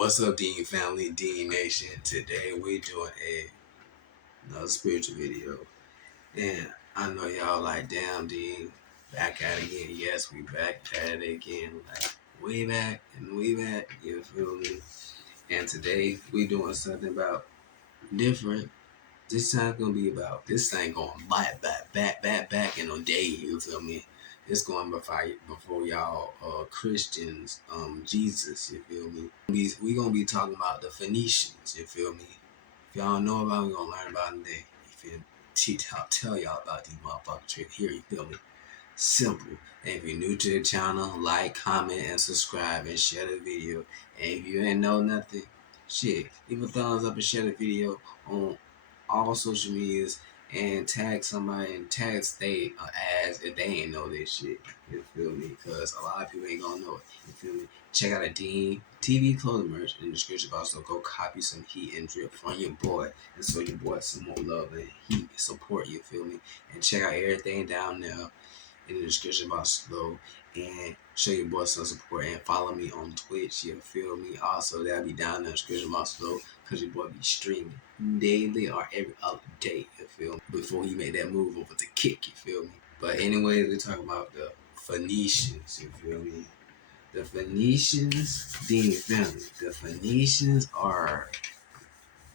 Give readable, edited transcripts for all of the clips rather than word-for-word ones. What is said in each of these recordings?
What's up, Dean family, Dean Nation? Today we doing another spiritual video, and I know y'all like, damn, Dean, back at it again. Yes, we back at it again, like way back and way back. You feel me? And today we doing something about different. This time gonna be about this thing going back, and on day. You feel me? It's going before y'all Christians, Jesus. You feel me? We gonna be talking about the Phoenicians. You feel me? If y'all don't know about it, we gonna learn about them today. You feel me? Tell y'all about these motherfuckers right here. You feel me? Simple. And if you're new to the channel, like, comment, and subscribe, and share the video. And if you ain't know nothing, shit, leave a thumbs up and share the video on all social medias and tag somebody and tag state as if they ain't know this shit. You feel me? Because a lot of people ain't gonna know it. You feel me? Check out a Dean TV clothing merch in the description box. So go copy some heat and drip from your boy and show your boy some more love and heat and support. You feel me? And check out everything down there in the description box below and show your boy some support and follow me on Twitch. You feel me? Also, that'll be down in the description box below because your boy be streaming daily or every other day. You feel me? Before he made that move over to kick. You feel me? But anyways, we're talking about the Phoenicians. You feel me? The Phoenicians, Dean family. The Phoenicians are,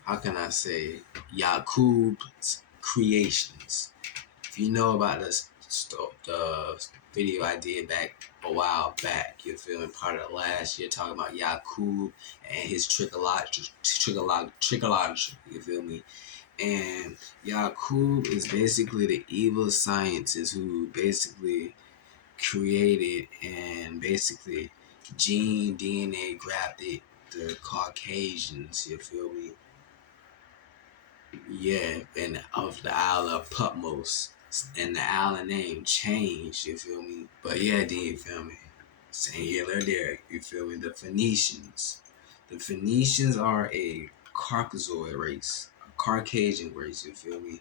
how can I say, Yaqub's creations. If you know about the video I did back a while back, you feel me? Part of the last year, talking about Yaqub and his trichology, you feel me? And Yaqub is basically the evil scientist who basically created and basically gene DNA grafted the Caucasians, you feel me? Yeah, and of the Isle of Patmos, and the island name changed, you feel me? But yeah, then you feel me? Same here there, you feel me? The Phoenicians. The Phoenicians are a Caucasoid race, a Caucasian race, you feel me?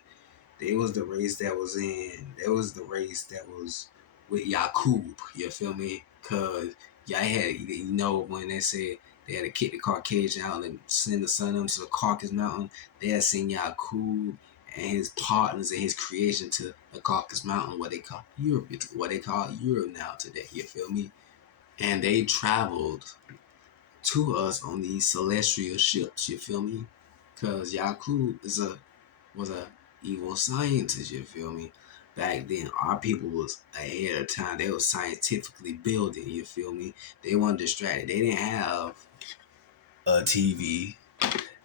They was the race that was with Yaqub, you feel me? Cause y'all had, you know, when they said they had to kick the Caucasian out and send the son up to the Caucasus Mountain, they had sent Yaqub and his partners and his creation to the Caucasus Mountain, what they call Europe, now today, you feel me? And they traveled to us on these celestial ships, you feel me? Cause Yaqub was a evil scientist, you feel me? Back then, our people was ahead of time. They was scientifically building, you feel me? They weren't distracted. They didn't have a TV.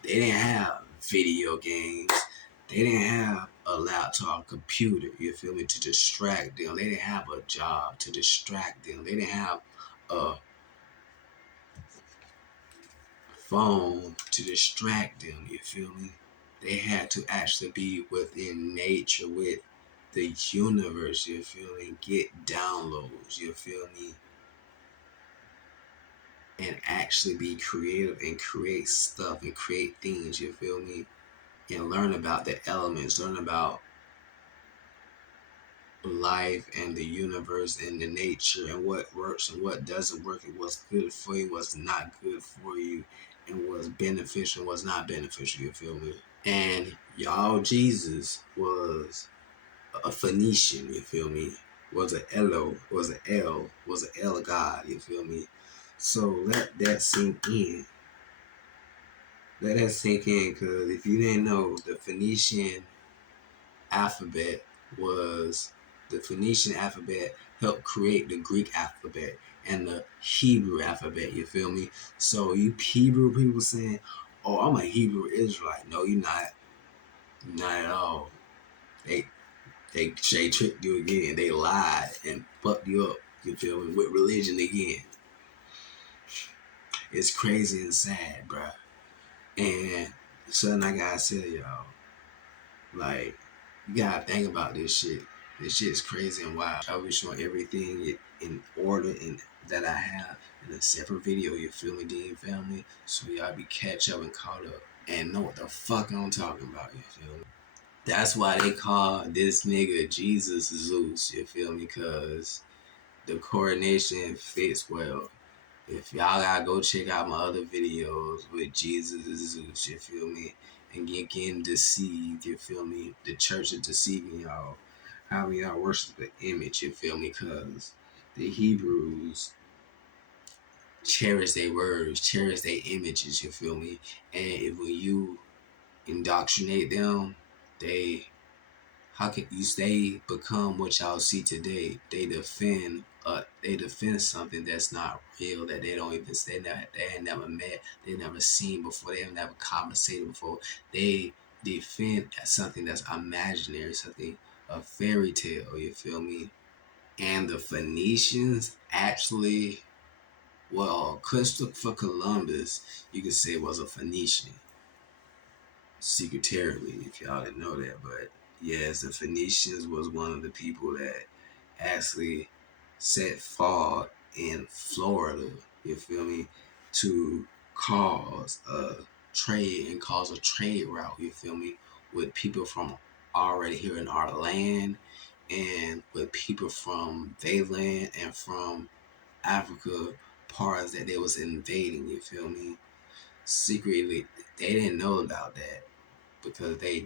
They didn't have video games. They didn't have a laptop computer, you feel me, to distract them. They didn't have a job to distract them. They didn't have a phone to distract them, you feel me? They had to actually be within nature, with the universe, you feel me? Get downloads, you feel me? And actually be creative and create stuff and create things, you feel me? And learn about the elements, learn about life and the universe and the nature and what works and what doesn't work and what's good for you, what's not good for you, and what's beneficial, what's not beneficial, you feel me? And y'all Jesus was a Phoenician, you feel me? Was an L God, you feel me? So let that sink in. Let that sink in, because if you didn't know, the Phoenician alphabet helped create the Greek alphabet and the Hebrew alphabet, you feel me? So you Hebrew people saying, oh, I'm a Hebrew Israelite. No, you're not. Not at all. They tricked you again. They lied and fucked you up, you feel me, with religion again. It's crazy and sad, bruh. And something I gotta tell y'all, like, you gotta think about this shit. This shit is crazy and wild. I'll be showing everything in order and that I have in a separate video, you feel me, Dean family? So y'all be catch up and caught up and know what the fuck I'm talking about, you feel me? That's why they call this nigga Jesus Zeus, you feel me? Because the coronation fits well. If y'all gotta go check out my other videos with Jesus and Zeus, you feel me? And get getting deceived, you feel me? The church is deceiving y'all. How y'all worship the image, you feel me? Cause the Hebrews cherish their words, cherish their images, you feel me? And if when you indoctrinate them, they how can you stay become what y'all see today? They defend something that's not real, that they don't even they ain't never met, they never seen before, they have never conversated before. They defend something that's imaginary, something a fairy tale, you feel me? And the Phoenicians actually, well, Christopher Columbus, you could say, was a Phoenician secretarily, if y'all didn't know that. But yes, the Phoenicians was one of the people that actually set fought in Florida, you feel me, to cause a cause a trade route, you feel me, with people from already here in our land and with people from their land and from Africa parts that they was invading, you feel me? Secretly, they didn't know about that because they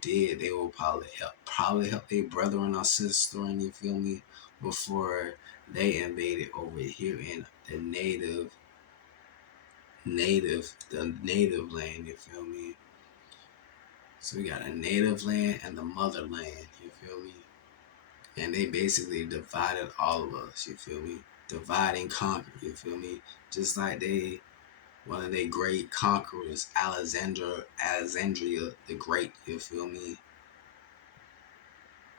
will probably help their brethren or sister, you feel me, before they invaded over here in the native land, you feel me. So we got a native land and the motherland, you feel me. And they basically divided all of us, you feel me. Divide and conquer, you feel me. Just like one of their great conquerors, Alexandria the Great, you feel me,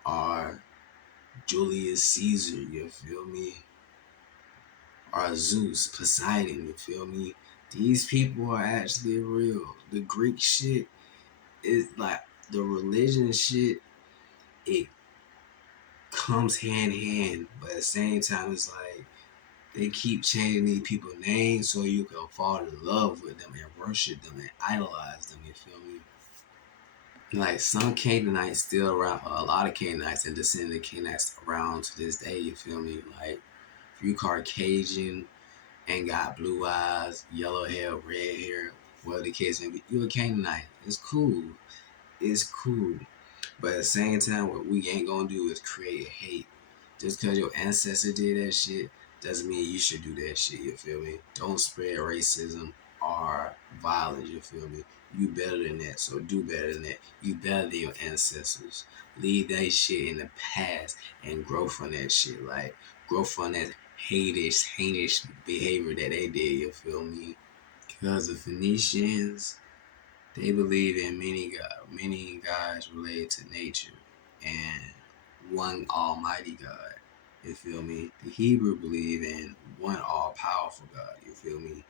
or Julius Caesar, you feel me? Or Zeus, Poseidon, you feel me? These people are actually real. The Greek shit is like the religion shit, it comes hand in hand, but at the same time it's like they keep changing these people's names so you can fall in love with them and worship them and idolize them, you feel me? Like some Canaanites still around, a lot of Canaanites and descendant Canaanites around to this day, you feel me? Like if you Caucasian and got blue eyes, yellow hair, red hair, whatever the case may be, you a Canaanite. It's cool. It's cool. But at the same time, what we ain't gonna do is create hate. Just because your ancestor did that shit doesn't mean you should do that shit, you feel me? Don't spread racism or violence, you feel me? You better than that, so do better than that. You better than your ancestors. Leave that shit in the past and grow from that shit. Like, grow from that heinous behavior that they did, you feel me? Because the Phoenicians, they believe in many gods related to nature and one almighty God. You feel me? The Hebrew believe in one all powerful God. You feel me?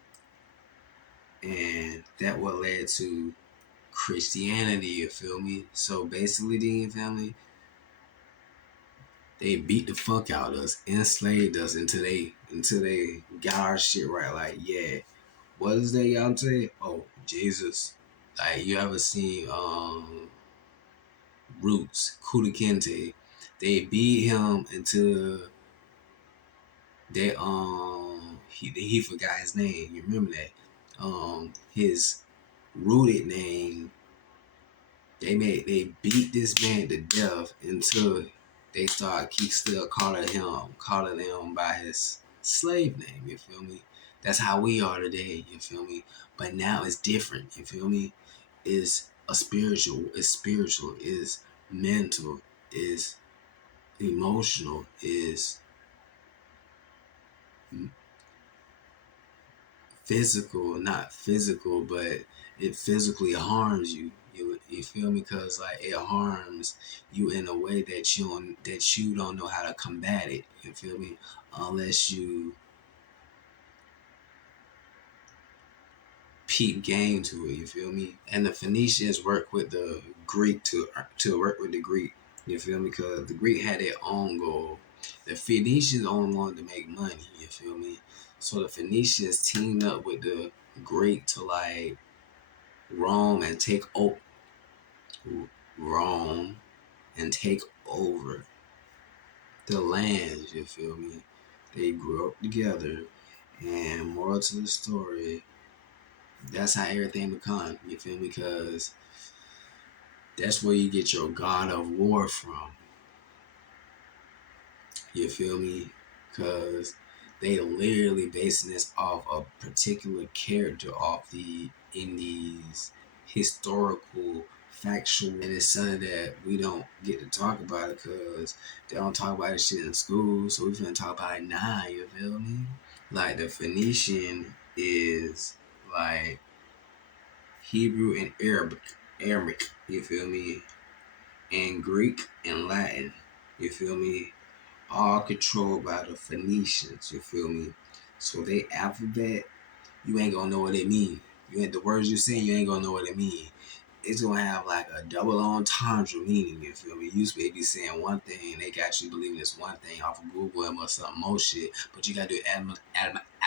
And that what led to Christianity. You feel me? So basically, the family, they beat the fuck out of us, enslaved us until they got our shit right. Like, yeah, what is that y'all say? Oh, Jesus. Like, you ever seen Roots, Kuda Kente? They beat him until he forgot his name. You remember that? His rooted name. They beat this man to death until they start keep still calling him by his slave name. You feel me? That's how we are today. You feel me? But now it's different. You feel me? It's a spiritual. It's spiritual. It's mental. It's emotional. Is physical, not physical, but it physically harms you. You feel me? Because like it harms you in a way that you don't know how to combat it. You feel me? Unless you peep game to it. You feel me? And the Phoenicians work with the Greek to work with the Greek. You feel me? Because the Greek had their own goal. The Phoenicians only wanted to make money. You feel me? So the Phoenicians teamed up with the Greek to like Rome and take over Rome and take over the lands. You feel me? They grew up together And moral to the story, that's how everything become. You feel me? Because that's where you get your God of War from. You feel me? Because they literally basing this off a particular character off the in these historical factual, and it's something that we don't get to talk about it because they don't talk about this shit in school. So we finna talk about it now. You feel me? Like the Phoenician is like Hebrew and Arabic. You feel me? And Greek and Latin. You feel me? All controlled by the Phoenicians, you feel me? So they alphabet, you ain't gonna know what it mean. You ain't the words you saying, you ain't gonna know what it mean. It's gonna have like a double entendre meaning, you feel me? You supposed to be saying one thing and they got you believing this one thing off of Google or some more shit, but you gotta do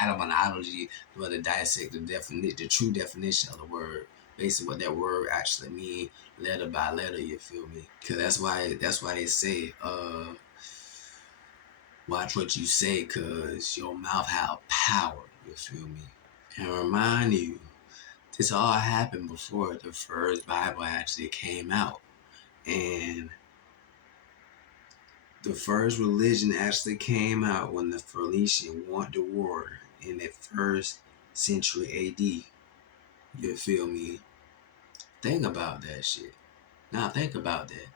etymology to dissect the true definition of the word, basically what that word actually mean, letter by letter, you feel me? Cause that's why they say watch what you say, cause your mouth have power. You feel me? And remind you, this all happened before the first Bible actually came out, and the first religion actually came out when the Phoenicians won the war in the first century A.D. You feel me? Think about that shit. Now think about that.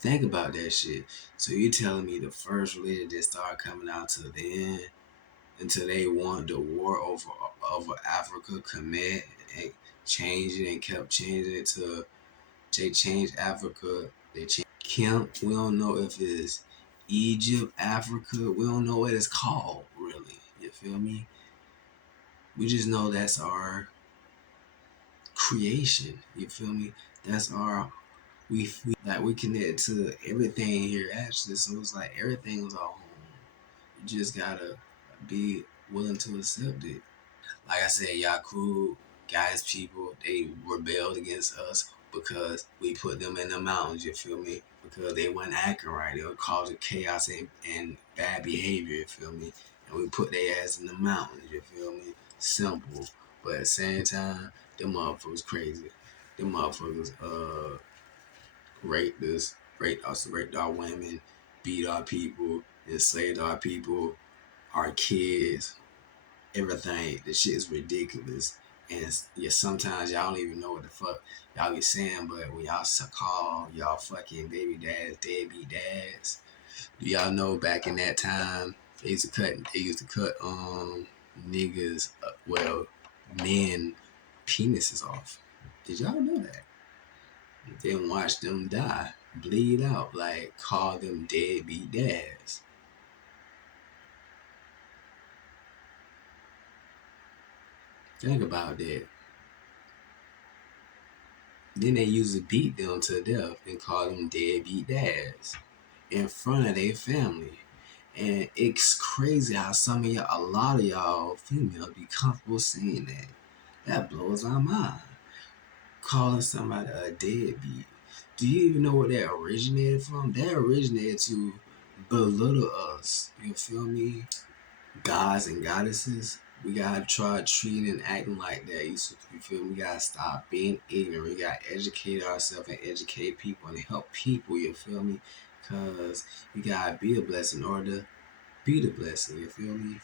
Think about that shit. So you telling me the first religion that started coming out to the end until they won the war over Africa, commit and changed it and kept changing it to they changed Africa. They changed Kemp. We don't know if it's Egypt, Africa. We don't know what it's called really. You feel me? We just know that's our creation. You feel me? That's our we connect to everything here actually. So it's like everything was our home. You just gotta be willing to accept it. Like I said, Yakub, guys, people, they rebelled against us because we put them in the mountains, you feel me? Because they weren't acting right. They were causing chaos and bad behavior, you feel me? And we put their ass in the mountains, you feel me? Simple. But at the same time, them motherfuckers crazy. Them motherfuckers raped us, raped our women, beat our people, enslaved our people, our kids, everything. The shit is ridiculous. And yeah, sometimes y'all don't even know what the fuck y'all be saying, but when y'all call y'all fucking baby dads, deadbeat dads, do y'all know back in that time they used to cut niggas men penises off. Did y'all know that? Then watch them die, bleed out, like call them deadbeat dads. Think about that. Then they used to beat them to death and call them deadbeat dads in front of their family. And it's crazy how a lot of y'all females be comfortable saying that. That blows my mind. Calling somebody a deadbeat. Do you even know where that originated from? That originated to belittle us. You feel me? Gods and goddesses, we gotta try treating and acting like that. You feel me? We gotta stop being ignorant. We gotta educate ourselves and educate people and help people. You feel me? Cause you gotta be a blessing in order to be the blessing. You feel me?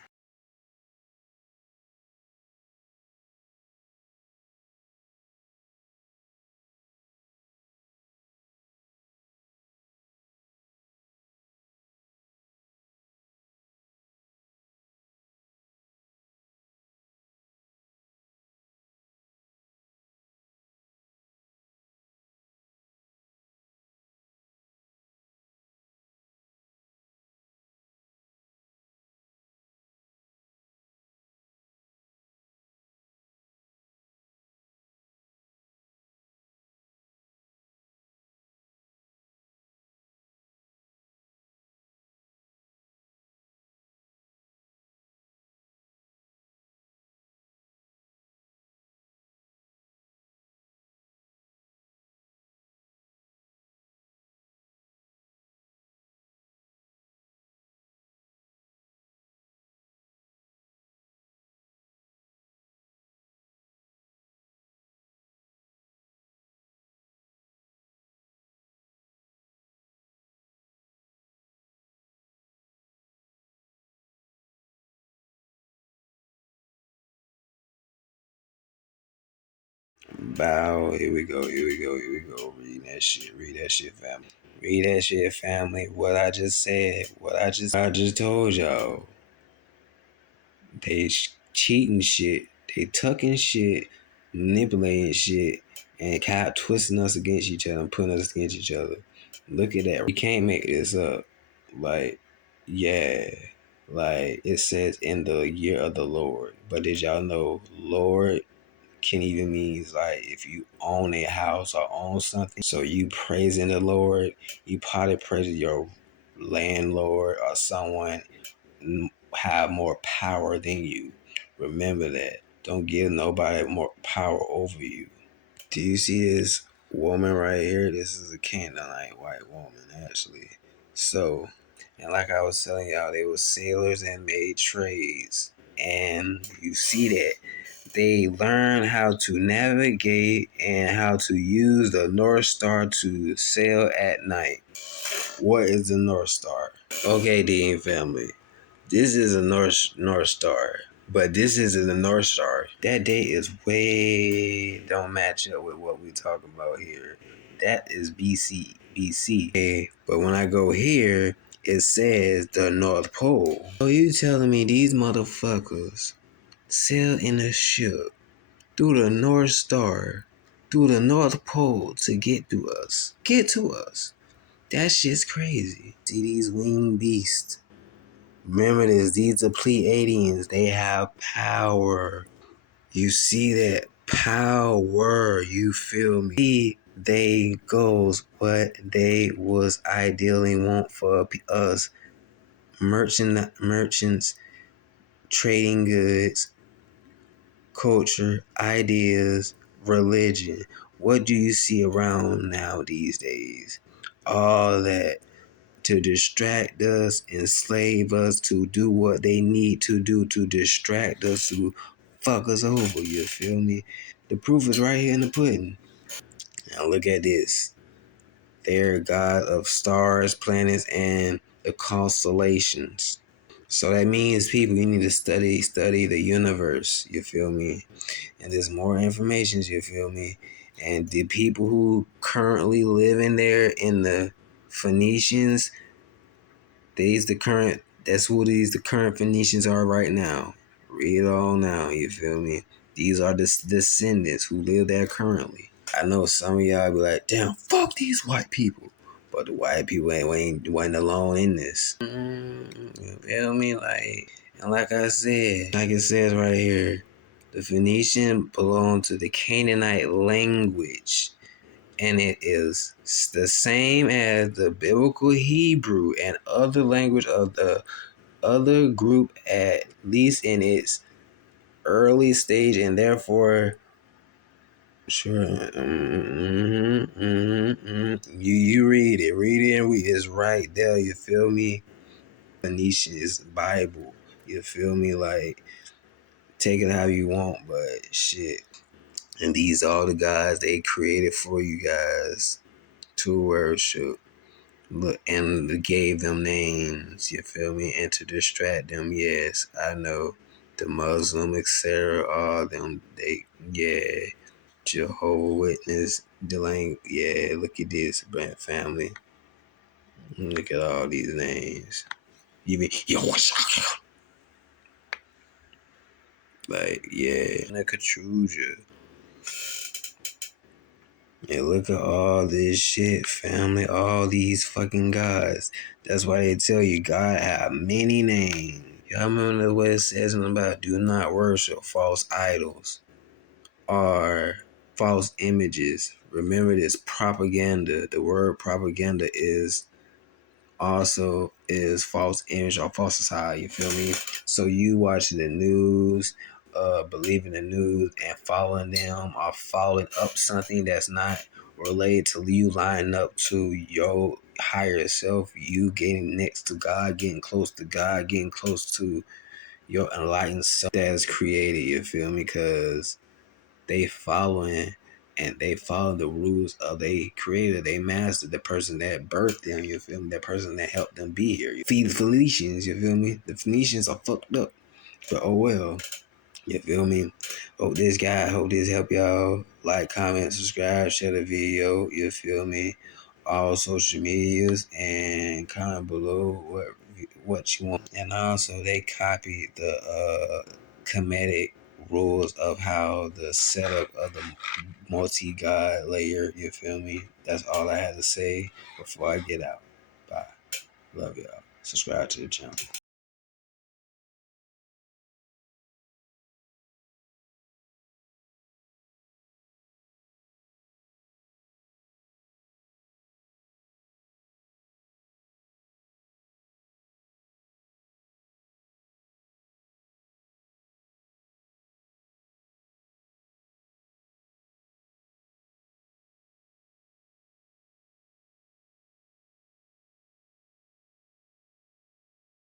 Bow. Here we go. Here we go. Here we go. Read that shit. Read that shit, family. Read that shit, family. What I just said. What I just told y'all. They cheating shit. They tucking shit, manipulating shit, and cap twisting us against each other and putting us against each other. Look at that. We can't make this up. Like, yeah. Like it says in the year of the Lord. But did y'all know Lord can even means like if you own a house or own something. So you praising the Lord, you probably praising your landlord or someone have more power than you. Remember that. Don't give nobody more power over you. Do you see this woman right here? This is a Canaanite white woman, actually. So, and like I was telling y'all, they were sailors and made trades. And you see that they learn how to navigate and how to use the North Star to sail at night. What is the North Star? Okay, Dean family. This is a North Star, but this isn't a North Star. That date is way don't match up with what we talking about here. That is BC. Okay, but when I go here, it says the North Pole. So you telling me these motherfuckers sail in a ship through the North Star, through the North Pole to get to us? Get to us. That shit's crazy. See these winged beasts. Remember this, these are Pleiadians. They have power. You see that power, you feel me? They goes what they was ideally want for us. Merchants, trading goods, culture, ideas, religion. What do you see around now these days? All that to distract us, enslave us, to do what they need to do to distract us, to fuck us over, you feel me? The proof is right here in the pudding. Now look at this. They're god of stars, planets, and the constellations. So that means people, you need to study the universe, you feel me? And there's more information, you feel me? And the people who currently live in there in the Phoenicians, that's who the current Phoenicians are right now. Read it all now, you feel me? These are the descendants who live there currently. I know some of y'all be like, damn, fuck these white people. But the white people wasn't alone in this. You feel me? And like I said, like it says right here, the Phoenician belonged to the Canaanite language, and it is the same as the biblical Hebrew and other language of the other group, at least in its early stage, and therefore sure. You read it, and it's right there, you feel me? Phoenician is Bible, you feel me? Like, take it how you want, but shit. And these are the guys they created for you guys to worship. Look, and gave them names, you feel me? And to distract them, yes, I know. The Muslim, etc., all them, they, yeah. Jehovah Witness, Delaney, yeah, look at this, Brand family. Look at all these names. You mean, yo, what's up? Like, yeah. Nakatruja. And look at all this shit, family. All these fucking gods. That's why they tell you God have many names. Y'all remember what it says about do not worship false idols or false images. Remember this propaganda. The word propaganda is also is false image or false society, you feel me? So you watching the news, believing the news and following them or following up something that's not related to you, lining up to your higher self, you getting next to God, getting close to God, getting close to your enlightened self that's created, you feel me? Because they following and they follow the rules of they creator, they master, the person that birthed them, you feel me? That person that helped them be here. Feed the Phoenicians, you feel me? The Phoenicians are fucked up. But oh well. You feel me? Hope this help y'all. Like, comment, subscribe, share the video. You feel me? All social medias, and comment below what you want. And also, they copied the comedic rules of how the setup of the multi-god layer. You feel me? That's all I had to say before I get out. Bye. Love y'all. Subscribe to the channel.